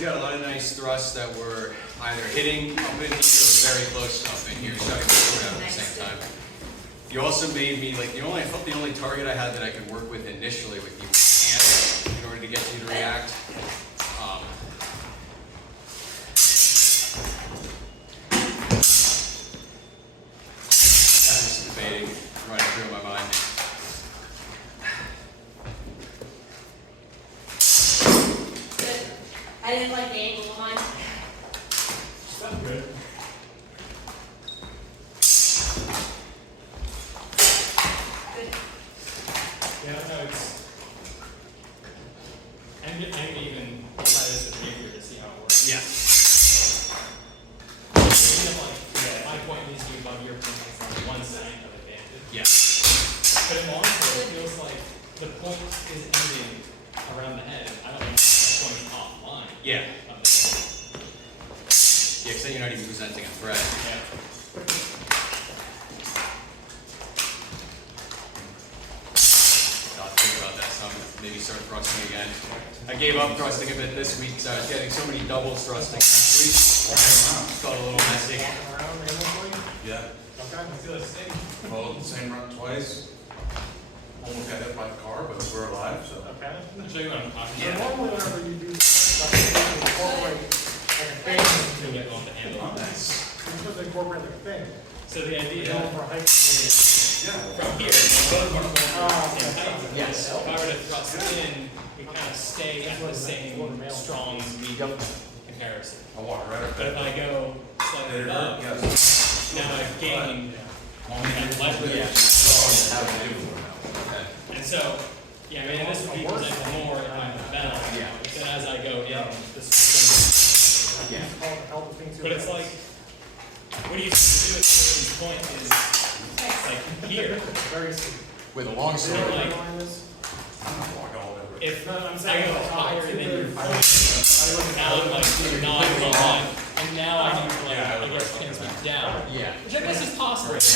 he's got a lot of nice thrusts that were either hitting up in here or very close to up in here, shutting the sword out at the same time. You also made me, like, I felt the only target I had that I could work with initially with you was hand in order to get you to react. I'm just debating, running through my mind. I didn't like the angle one. That's good. Yeah, no, it's. And even try this with Rapier to see how it works. Yeah. Even if, like, my point needs to be above your point, it's like 1 second of advantage. Yeah. But in Longsword, it feels like the point is ending around the head. I don't think the point is offline. Yeah. Of the head. Yeah, because then you're not even presenting a threat. Yeah. I'll think about that some. Maybe start thrusting again. I gave up thrusting a bit this week because I was getting so many doubles thrusting last week. Felt a little messy. Yeah. Okay, I feel the same. Well, same run twice. Almost got hit by the car, but we're alive, so. Okay. I'll show you what I'm talking So about. normally whenever you do stuff, you incorporate like a thing. To get off the handle. Nice. You're supposed to incorporate like a thing. So the idea You're going for a height. Yeah. from here, both are same height. Yes. If I were to thrust in, we kind of stay at the same strong medium comparison. I walk right up But if there. I go slightly Did it above, hurt? Yes. now I've gained that leverage. Okay. And so, yeah, I mean, this would be presented more if I'm the bell. Yeah. But as I go in, this is Yeah. It's called the help of things. but it's like, what do you do at a certain point is, like, here. Very steep. With a long So, sword. like, I'm not walking all over. if No, I'm I saying go like, higher than your I point, now I'm like not in line, and now I need to like, Yeah, I guess transmit down. Yeah. Which I guess is possible. That's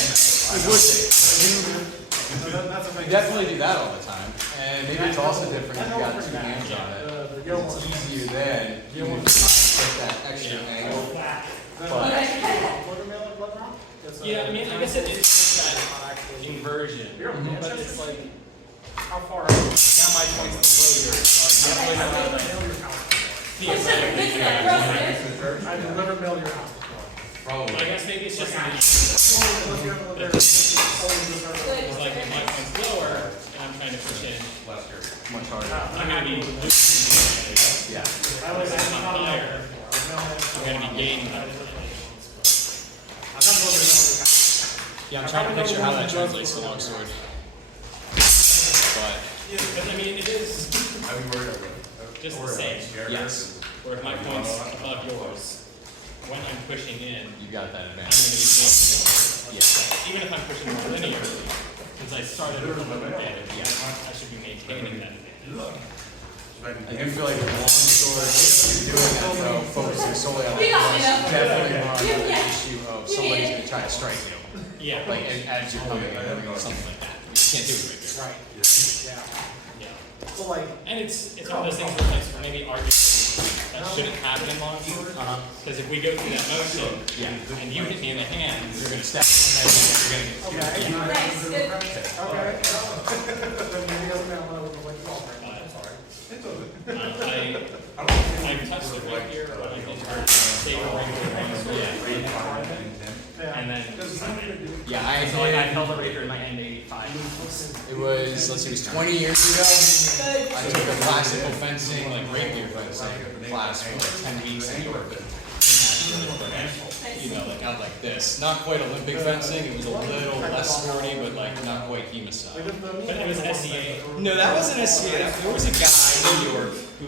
a You big. definitely do that all the time. And maybe it's also different if I you know got it's two pretty hands bad. on it. The 'Cause yellow it's one. easier then, you can get that extra angle. But. But- Yeah, I mean, I guess it is just that inversion, but it's like, How far? now my point's below yours. So I I've never mailed your house before. Probably. I guess maybe it's just an Unless you have a little it's like if my point's lower and I'm trying to push in, Last year. Much harder. I'm gonna be losing. Yeah. I always If ask I'm not higher, I'm gonna be gaining that. Yeah, I'm trying to picture how that translates to longsword. But But I mean, it is I'd be worried about it. just the same, yes, where if my point's above yours, when I'm pushing in, you got that I'm gonna advantage. be gaining. Yeah. Even if I'm pushing more linearly, since I started with a little advantage, I should be maintaining that advantage. I do feel like with longsword, you're doing that though, focusing solely on You got me that, though. definitely run You- the yeah. issue of somebody's gonna try to strike you. Yeah. Like as you're coming in or something like that. You can't do it right there. Right, yeah. Yeah. So like, And it's one of those things where like maybe arguing that shouldn't happen in longsword. Because if we go through that motion, Yeah. and you hit me in the hand, You're gonna step and then you're gonna get okay. Nice, good. Okay. Then maybe doesn't matter what I was like, well, I'm sorry. It's over. I touched it right here when I did her save a regular longsword. And then Yeah, I held a rapier in my hand 85. it was, let's see, it was 20 years ago. Good. I took a classical fencing, like rapier fencing class for like 10 weeks in Europe. You know, like out like this. Not quite Olympic fencing, it was a little less sporty, but like not quite HEMA style. But it was SEA. No, that wasn't SCA. There was a guy in New York who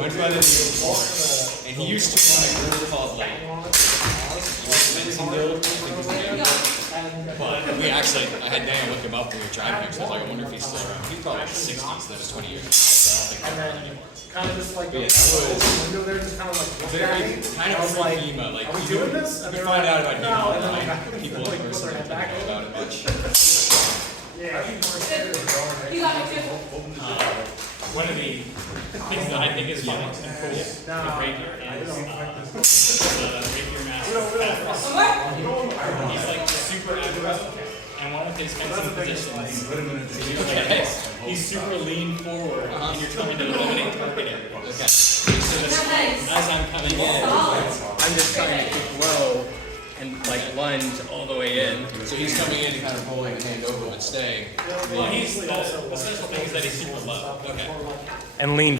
went by the name of Mark, and he used to run a group called like Fencing Guild, I think was the name of it. But we actually, I had Dan look him up when we were driving here, so I was like, I wonder if he's still around. He's probably in his 60s, that was 20 years ago, so I don't think they're around anymore. Kind of just like, Yeah, that was window there, just kind of like, look at very, me. kind I of was like, pre-HEMA, like, are we you doing this? And you they're find like, out about HEMA no, and then online, they people like in put person their don't head back know about it much. Yeah. You got me too. I one of the things that I think is funny and cool with Rapier is Rapier Master. He's like super aggro, and one of his fencing positions he's super lean forward, and you're trying to eliminate target area. Okay. So as I'm coming in, I'm just trying to kick low and like lunge all the way in. So he's coming in and kind of rolling the hand over but staying. Well, the special thing is that he's super low. Okay. And lean